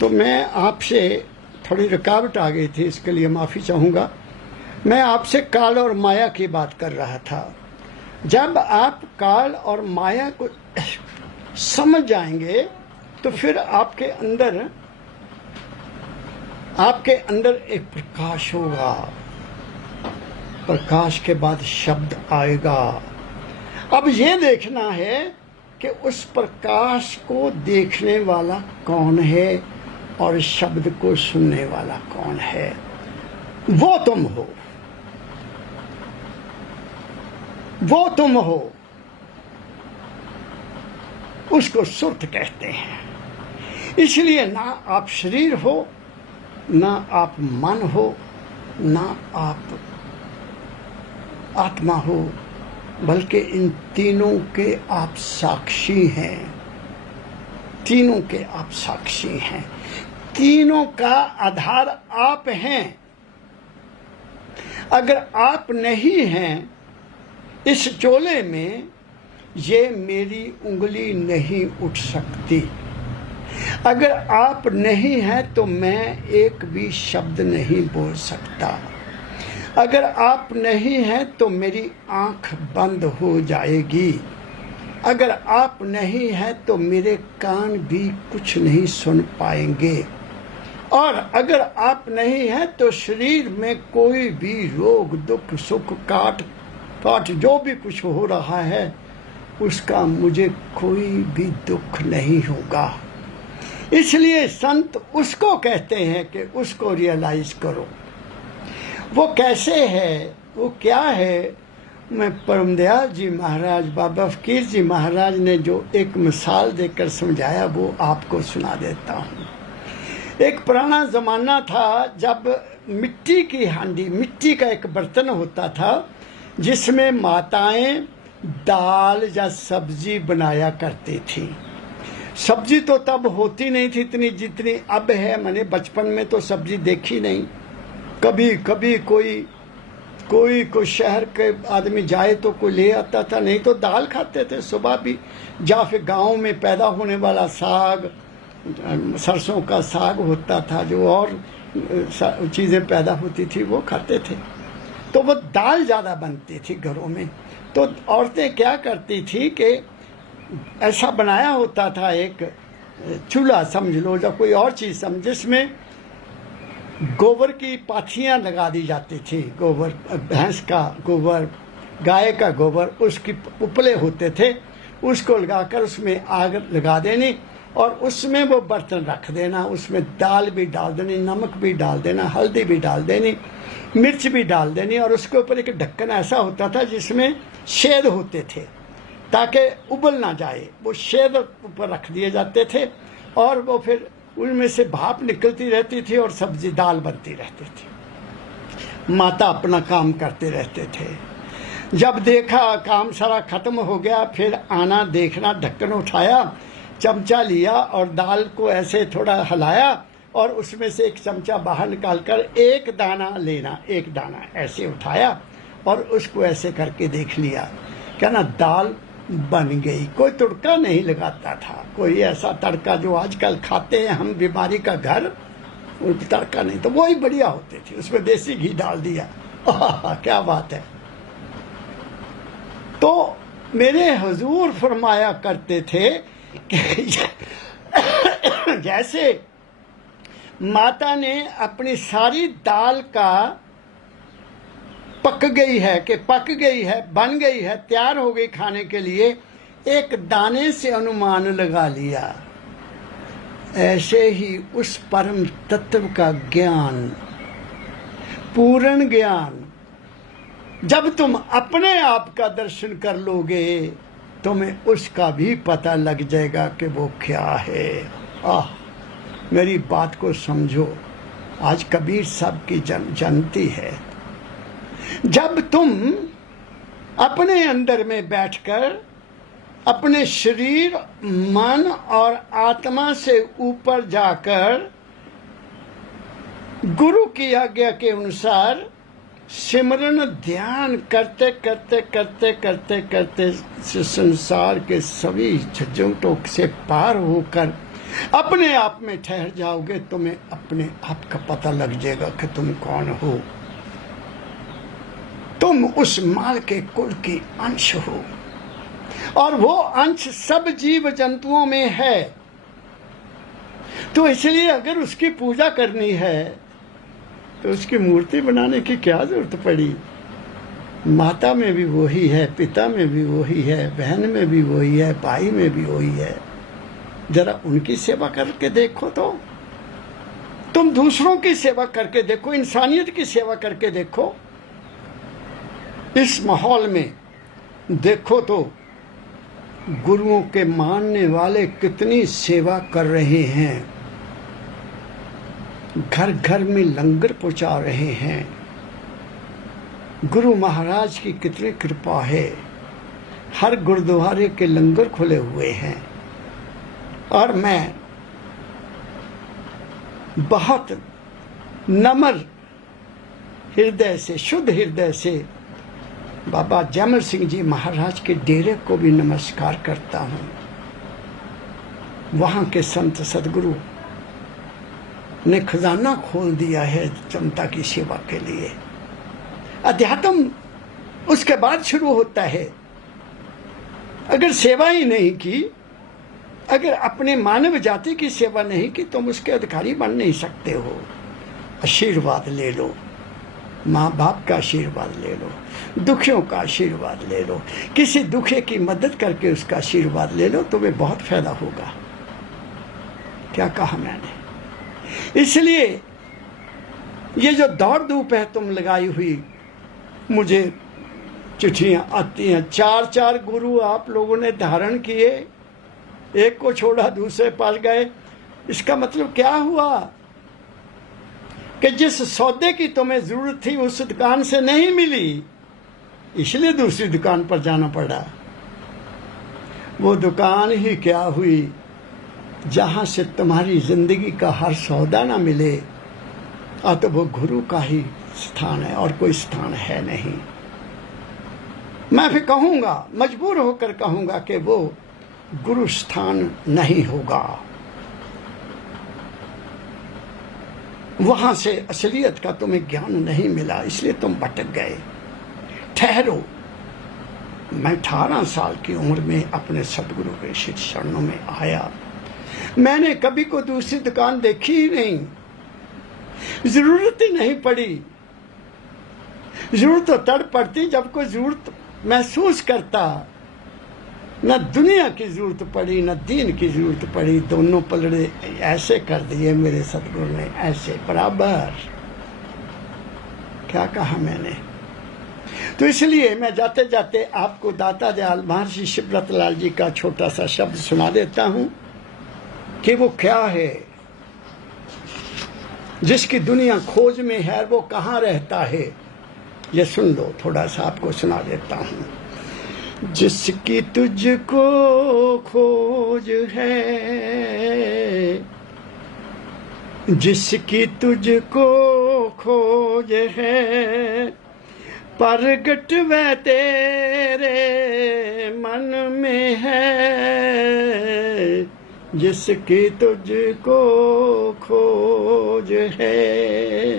तो मैं आपसे थोड़ी रुकावट आ गई थी, इसके लिए माफ़ी चाहूँगा। मैं आपसे काल और माया की बात कर रहा था। जब आप काल और माया को समझ जाएंगे तो फिर आपके अंदर एक प्रकाश होगा। प्रकाश के बाद शब्द आएगा। अब ये देखना है कि उस प्रकाश को देखने वाला कौन है और शब्द को सुनने वाला कौन है। वो तुम हो, वो तुम हो। उसको सुर्त कहते हैं। इसलिए ना आप शरीर हो, ना आप मन हो, ना आप आत्मा हो, बल्कि इन तीनों के आप साक्षी हैं। तीनों के आप साक्षी हैं। तीनों का आधार आप हैं। अगर आप नहीं हैं इस चोले में, ये मेरी उंगली नहीं उठ सकती। अगर आप नहीं हैं तो मैं एक भी शब्द नहीं बोल सकता। अगर आप नहीं हैं तो मेरी आंख बंद हो जाएगी। अगर आप नहीं हैं तो मेरे कान भी कुछ नहीं सुन पाएंगे। और अगर आप नहीं हैं तो शरीर में कोई भी रोग, दुख, सुख, काट पाट जो भी कुछ हो रहा है उसका मुझे कोई भी दुख नहीं होगा। इसलिए संत उसको कहते हैं कि उसको रियलाइज करो। वो कैसे है, वो क्या है। मैं परमदयाल जी महाराज, बाबा फकीर जी महाराज ने जो एक मिसाल देकर समझाया वो आपको सुना देता हूँ। एक पुराना ज़माना था जब मिट्टी की हांडी, मिट्टी का एक बर्तन होता था जिसमें माताएं दाल या सब्जी बनाया करती थी। सब्जी तो तब होती नहीं थी इतनी जितनी अब है। मैंने बचपन में तो सब्जी देखी नहीं। कभी कभी कोई शहर के आदमी जाए तो कोई ले आता था, नहीं तो दाल खाते थे सुबह भी। या फिर गाँव में पैदा होने वाला साग, सरसों का साग होता था, जो और चीज़ें पैदा होती थी वो खाते थे। तो वो दाल ज़्यादा बनती थी घरों में। तो औरतें क्या करती थी कि ऐसा बनाया होता था एक चूल्हा समझ लो या कोई और चीज़ समझ, जिसमें गोबर की पाथियाँ लगा दी जाती थी। गोबर, भैंस का गोबर, गाय का गोबर, उसकी उपले होते थे, उसको लगाकर उसमें आग लगा देनी और उसमें वो बर्तन रख देना। उसमें दाल भी डाल देनी, नमक भी डाल देना, हल्दी भी डाल देनी, मिर्च भी डाल देनी। और उसके ऊपर एक ढक्कन ऐसा होता था जिसमें छेद होते थे ताकि उबल ना जाए। वो छेद ऊपर रख दिए जाते थे और वो फिर उनमें से भाप निकलती रहती थी और सब्जी दाल बनती रहती थी। माता अपना काम करते रहते थे। जब देखा काम सारा खत्म हो गया, फिर आना देखना, ढक्कन उठाया, चमचा लिया और दाल को ऐसे थोड़ा हिलाया और उसमें से एक चमचा बाहर निकालकर एक दाना लेना, एक दाना ऐसे उठाया और उसको ऐसे करके देख लिया। क्या ना, दाल बन गई। कोई तड़का नहीं लगाता था, कोई ऐसा तड़का जो आजकल खाते हैं हम, बीमारी का घर, वो तड़का नहीं। तो वही बढ़िया होती थी। उसमें देसी घी डाल दिया, क्या बात है। तो मेरे हुजूर फरमाया करते थे कि जैसे माता ने अपनी सारी दाल का पक गई है कि पक गई है, बन गई है, तैयार हो गई खाने के लिए, एक दाने से अनुमान लगा लिया, ऐसे ही उस परम तत्व का ज्ञान, पूर्ण ज्ञान, जब तुम अपने आप का दर्शन कर लोगे तुम्हें उसका भी पता लग जाएगा कि वो क्या है। मेरी बात को समझो। आज कबीर साहब की जनती है। जब तुम अपने अंदर में बैठकर अपने शरीर, मन और आत्मा से ऊपर जाकर गुरु की आज्ञा के अनुसार सिमरन ध्यान करते करते करते करते करते संसार के सभी झंझटों से पार होकर अपने आप में ठहर जाओगे, तुम्हें अपने आप का पता लग जाएगा कि तुम कौन हो। तुम उस माल के कुल की अंश हो, और वो अंश सब जीव जंतुओं में है। तो इसलिए अगर उसकी पूजा करनी है तो उसकी मूर्ति बनाने की क्या जरूरत पड़ी। माता में भी वही है, पिता में भी वही है, बहन में भी वही है, भाई में भी वही है। जरा उनकी सेवा करके देखो। तो तुम दूसरों की सेवा करके देखो, इंसानियत की सेवा करके देखो। इस माहौल में देखो तो गुरुओं के मानने वाले कितनी सेवा कर रहे हैं, घर घर में लंगर पहुंचा रहे हैं। गुरु महाराज की कितनी कृपा है, हर गुरुद्वारे के लंगर खुले हुए हैं। और मैं बहुत नम्र हृदय से, शुद्ध हृदय से बाबा जयमल सिंह जी महाराज के डेरे को भी नमस्कार करता हूँ। वहाँ के संत सदगुरु ने खजाना खोल दिया है जनता की सेवा के लिए। अध्यात्म उसके बाद शुरू होता है। अगर सेवा ही नहीं की, अगर अपने मानव जाति की सेवा नहीं की, तुम उसके अधिकारी बन नहीं सकते हो। आशीर्वाद ले लो, माँ बाप का आशीर्वाद ले लो, दुखियों का आशीर्वाद ले लो, किसी दुखिए की मदद करके उसका आशीर्वाद ले लो, तुम्हें बहुत फायदा होगा। क्या कहा मैंने? इसलिए ये जो दौड़ धूप है तुम लगाई हुई, मुझे चिट्ठियां आती हैं। 4 गुरु आप लोगों ने धारण किए, एक को छोड़ा दूसरे पास गए। इसका मतलब क्या हुआ कि जिस सौदे की तुम्हें जरूरत थी उस दुकान से नहीं मिली, इसलिए दूसरी दुकान पर जाना पड़ा। वो दुकान ही क्या हुई जहां से तुम्हारी जिंदगी का हर सौदा ना मिले, तो वो गुरु का ही स्थान है और कोई स्थान है नहीं। मैं फिर कहूंगा, मजबूर होकर कहूंगा कि वो गुरु स्थान नहीं होगा। वहां से असलियत का तुम्हें ज्ञान नहीं मिला, इसलिए तुम भटक गए। ठहरो। मैं 18 साल की उम्र में अपने सदगुरु के श्री चरणों में आया। मैंने कभी को दूसरी दुकान देखी ही नहीं, जरूरत ही नहीं पड़ी। जरूरत तो तड़ पड़ती जब कोई जरूरत महसूस करता। न दुनिया की जरूरत पड़ी, न दीन की जरूरत पड़ी। दोनों पलड़े ऐसे कर दिए मेरे सदगुरु ने, ऐसे बराबर। क्या कहा मैंने? तो इसलिए मैं जाते जाते आपको दाता दयाल महर्षि शिवव्रत लाल जी का छोटा सा शब्द सुना देता हूं कि वो क्या है जिसकी दुनिया खोज में है, वो कहाँ रहता है। ये सुन लो, थोड़ा सा आपको सुना देता हूं। जिसकी तुझको खोज है, जिसकी तुझको खोज है, प्रगट वह तेरे मन में है। जिसकी तुझको खोज है,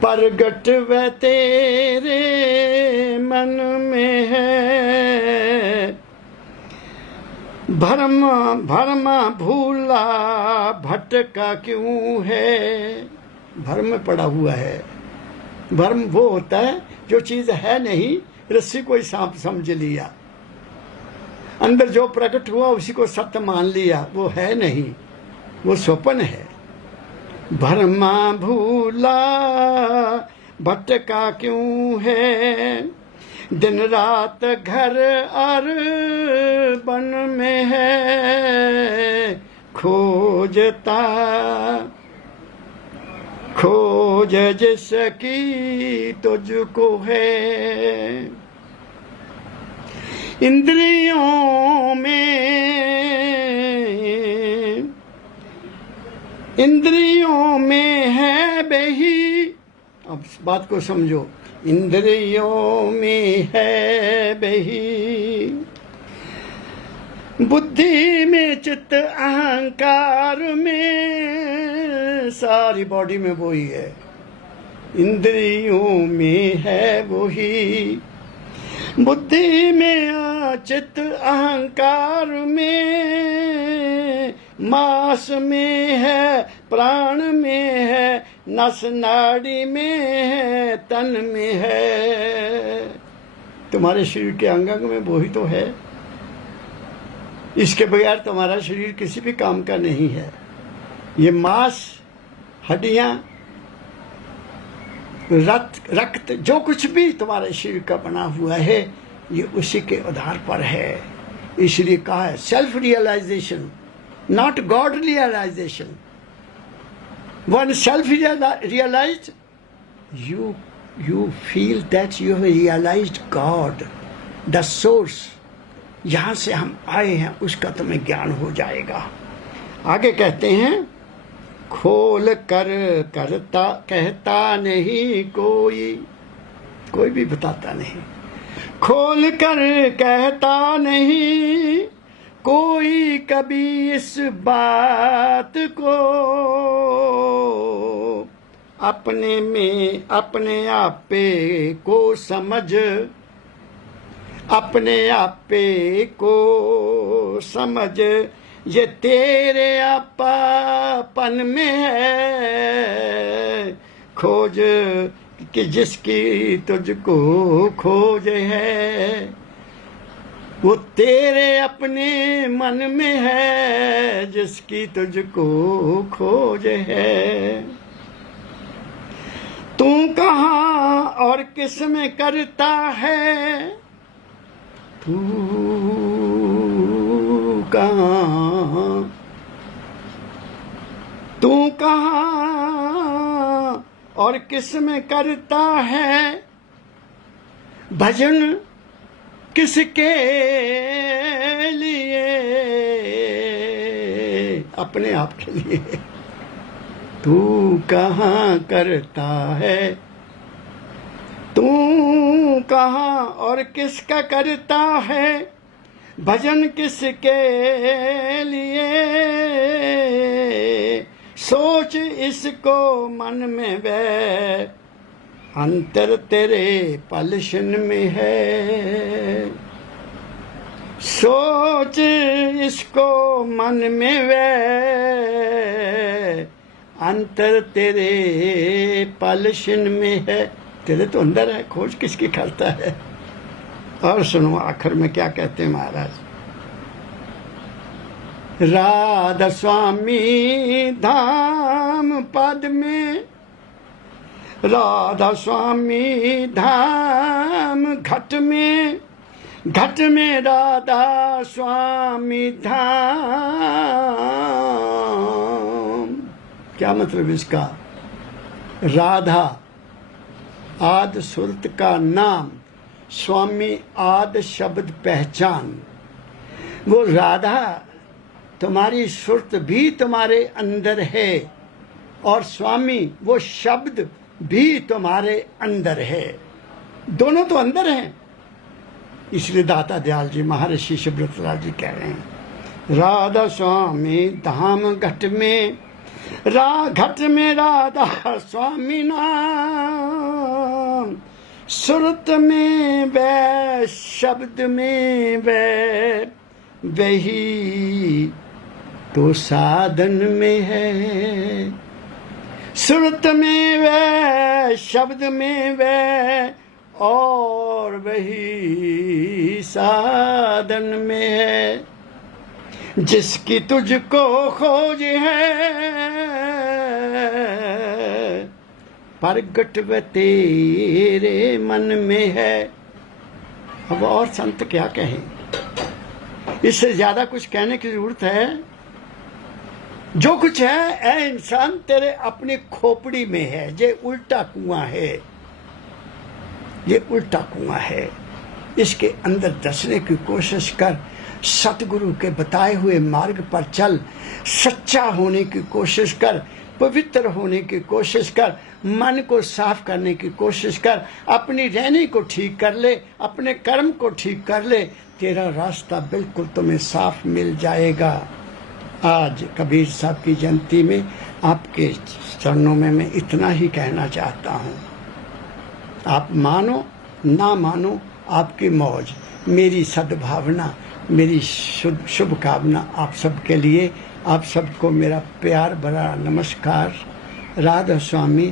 प्रगट वह तेरे मन में है। भरम भूला भटका क्यों है। भरम में पड़ा हुआ है। भरम वो होता है जो चीज है नहीं, रस्सी को ही सांप समझ लिया, अंदर जो प्रकट हुआ उसी को सत्य मान लिया, वो है नहीं, वो स्वप्न है। भरमा भूला भटका क्यों है, दिन रात घर और बन में है। खोजता खोज जिसकी तुझको है। इंद्रियों में है बही। अब इस बात को समझो, इंद्रियों में है बही, बुद्धि में, चित्त अहंकार में, सारी बॉडी में वही है, इंद्रियों में है वही। बुद्धि में, चित्त अहंकार में, मांस में है, प्राण में है, नस नाड़ी में है, तन में है। तुम्हारे शरीर के अंग अंग में वही तो है। इसके बगैर तुम्हारा शरीर किसी भी काम का नहीं है। ये मांस, हड्डियां, रक्त जो कुछ भी तुम्हारे शरीर का बना हुआ है, ये उसी के आधार पर है। इसलिए कहा है self realisation, not God realisation. One self realised, you feel that you have realized God, the source। यहां से हम आए हैं उसका तुम्हें ज्ञान हो जाएगा। आगे कहते हैं, खोल कर करता कहता नहीं कोई भी बताता नहीं। खोल कर कहता नहीं कोई कभी इस बात को, अपने में अपने आप पे को समझ, अपने आप पे को समझ, ये तेरे आपन में है खोज, कि जिसकी तुझको खोज है वो तेरे अपने मन में है, जिसकी तुझको खोज है। तू कहाँ और किस में करता है, तू कहाँ, तू कहाँ और किस में करता है, भजन किसके लिए, अपने आप के लिए। तू कहाँ करता है, तू कहाँ और किसका करता है, भजन किसके लिए, सोच इसको मन में वे, अंतर तेरे पलशन में है। सोच इसको मन में वे, अंतर तेरे पलशन में है। तेरे तो अंदर है, खोज किसकी करता है। और सुनो आखिर में क्या कहते हैं महाराज, राधा स्वामी धाम पद में, राधा स्वामी धाम घट में, घट में राधा स्वामी धाम। क्या मतलब इसका, राधा आद सुरत का नाम, स्वामी आद शब्द पहचान। वो राधा तुम्हारी सुरत भी तुम्हारे अंदर है और स्वामी वो शब्द भी तुम्हारे अंदर है, दोनों तो अंदर हैं। इसलिए दाता दयाल जी महर्षि शिवव्रतराज जी कह रहे हैं, राधा स्वामी धाम घट में, घट में राधा स्वामी नाम, सुरत में वे शब्द में वे, वही तो साधन में है। सुरत में वे शब्द में वे, और वही साधन में है। जिसकी तुझको खोज है, प्रगट व तेरे मन में है। अब और संत क्या कहें, इससे ज्यादा कुछ कहने की जरूरत है। जो कुछ है ऐ इंसान तेरे अपनी खोपड़ी में है। ये उल्टा कुआं है, ये उल्टा कुआं है। इसके अंदर धंसने की कोशिश कर, सतगुरु के बताए हुए मार्ग पर चल, सच्चा होने की कोशिश कर, पवित्र होने की कोशिश कर, मन को साफ करने की कोशिश कर, अपनी रहने को ठीक कर ले, अपने कर्म को ठीक कर ले। तेरा रास्ता बिल्कुल तुम्हें साफ मिल जाएगा। आज कबीर साहब की जयंती में आपके चरणों में मैं इतना ही कहना चाहता हूँ। आप मानो ना मानो, आपकी मौज। मेरी सद्भावना, मेरी शुभकामना आप सबके लिए। आप सबको मेरा प्यार भरा नमस्कार। राधा स्वामी।